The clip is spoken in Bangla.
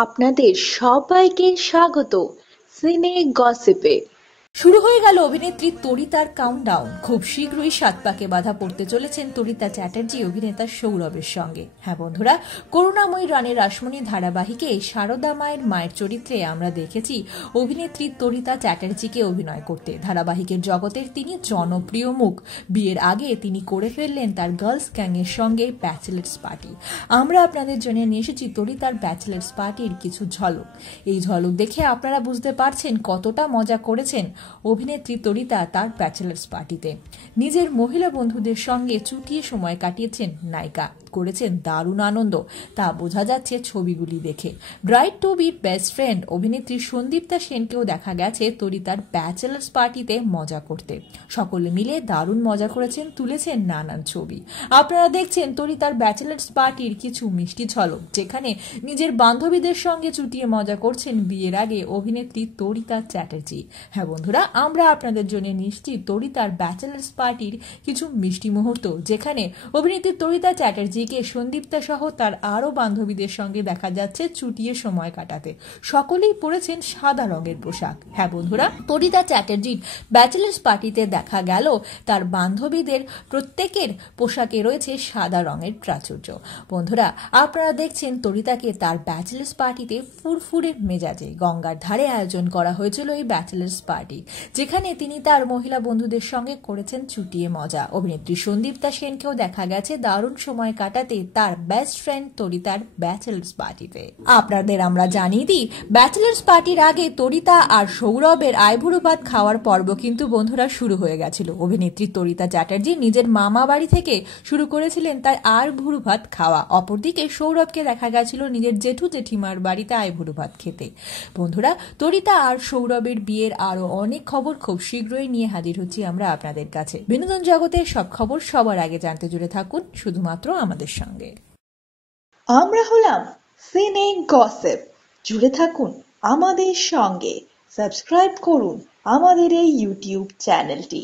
আপনাদের সবাইকে স্বাগত সিনে গসিপে। শুরু হয়ে গেল অভিনেত্রী তরিতার কাউন্টডাউন। খুব শীঘ্রই সাত পাকে বাধা পড়তে চলেছেন তরিতা চ্যাটার্জি অভিনেতা সৌরভের সঙ্গে। হ্যাঁ বন্ধুরা, করুণাময়ী রানী রাসমণি ধারাবাহিকে সারদা মায়ের চরিত্রে আমরা দেখেছি অভিনেত্রী তরিতা চ্যাটার্জিকে অভিনয় করতে। ধারাবাহিকের জগতের তিনি জনপ্রিয় মুখ। বিয়ের আগে তিনি করে ফেললেন তার গার্লস গ্যাংয়ের সঙ্গে ব্যাচেলার্স পার্টি। আমরা আপনাদের জন্য নিয়ে এসেছি তরিতার ব্যাচেলার্স পার্টির কিছু ঝলক। এই ঝলক দেখে আপনারা বুঝতে পারছেন কতটা মজা করেছেন অভিনেত্রী তরিতা তার ব্যাচেলার্স পার্টিতে। নিজের মহিলা বন্ধুদের সঙ্গে চুটিয়ে সময় কাটিয়েছেন নায়িকা, করেছেন দারুণ আনন্দ, তা বোঝা যাচ্ছে ছবিগুলি দেখে। ব্রাইড টু বির বেস্ট ফ্রেন্ড অভিনেত্রী সন্দীপ্তা সেনকেও দেখা গেছে তরিতার ব্যাচেলার্স পার্টিতে মজা করতে। সকলে মিলে দারুণ মজা করেছেন, তুলেছেন নানান ছবি। আপনারা দেখছেন তরিতার ব্যাচেলার্স পার্টির কিছু মিষ্টি ঝলক, যেখানে নিজের বান্ধবীদের সঙ্গে চুটিয়ে মজা করছেন বিয়ের আগে অভিনেত্রী তরিতা চ্যাটার্জি। হ্যাঁ বন্ধুরা, আমরা আপনাদের জন্য নিশ্চিত তরিতার ব্যাচেলার্স পার্টির কিছু মিষ্টি মুহূর্ত, যেখানে অভিনেত্রী তরিতা চ্যাটার্জিকে সন্দীপ্তা সহ তার আরও বান্ধবীদের সঙ্গে দেখা যাচ্ছে চুটিয়ে সময় কাটাতে। সকলেই পরেছেন সাদা রঙের পোশাক। হ্যাঁ বন্ধুরা, তরিতা চ্যাটার্জির ব্যাচেলার্স পার্টিতে দেখা গেল তার বান্ধবীদের প্রত্যেকের পোশাকে রয়েছে সাদা রঙের প্রাচুর্য। বন্ধুরা, আপনারা দেখছেন তরিতাকে তার ব্যাচেলার্স পার্টিতে ফুরফুরে মেজাজে গঙ্গার ধারে আয়োজন করা হয়েছিল এই ব্যাচেলার্স পার্টি, যেখানে তিনি তার মহিলা বন্ধুদের সঙ্গে করেছেন চুটিয়ে মজা। অভিনেত্রী সন্দীপ্তা সেনকেও দেখা গেছে দারুণ সময় কাটাতে তার বেস্ট ফ্রেন্ড তরিতার ব্যাচেলার্স পার্টিতে। আপনাদের আমরা জানিয়ে দিই, ব্যাচেলার্স পার্টির আগে তরিতা আর সৌরভের আইভুড়ো ভাত খাওয়ার পর্ব কিন্তু বন্ধুরা শুরু হয়ে গেছিল। অভিনেত্রী তরিতা চ্যাটার্জি নিজের মামা বাড়ি থেকে শুরু করেছিলেন তার আইভুড়ো ভাত খাওয়া। অপরদিকে সৌরভকে দেখা গেছিল নিজের জেঠু জেঠিমার বাড়িতে আইভুড়ো ভাত খেতে। বন্ধুরা, তরিতা আর সৌরভের বিয়ের আরো অনেক খবর খুব শীঘ্রই নিয়ে হাজির হচ্ছি আমরা আপনাদের কাছে। বিনোদন জগতের সব খবর সবার আগে জানতে জুড়ে থাকুন শুধুমাত্র আমাদের সঙ্গে। আমরা হলাম সিনে গসিপ, জুড়ে থাকুন আমাদের সঙ্গে, সাবস্ক্রাইব করুন আমাদের এই ইউটিউব চ্যানেলটি।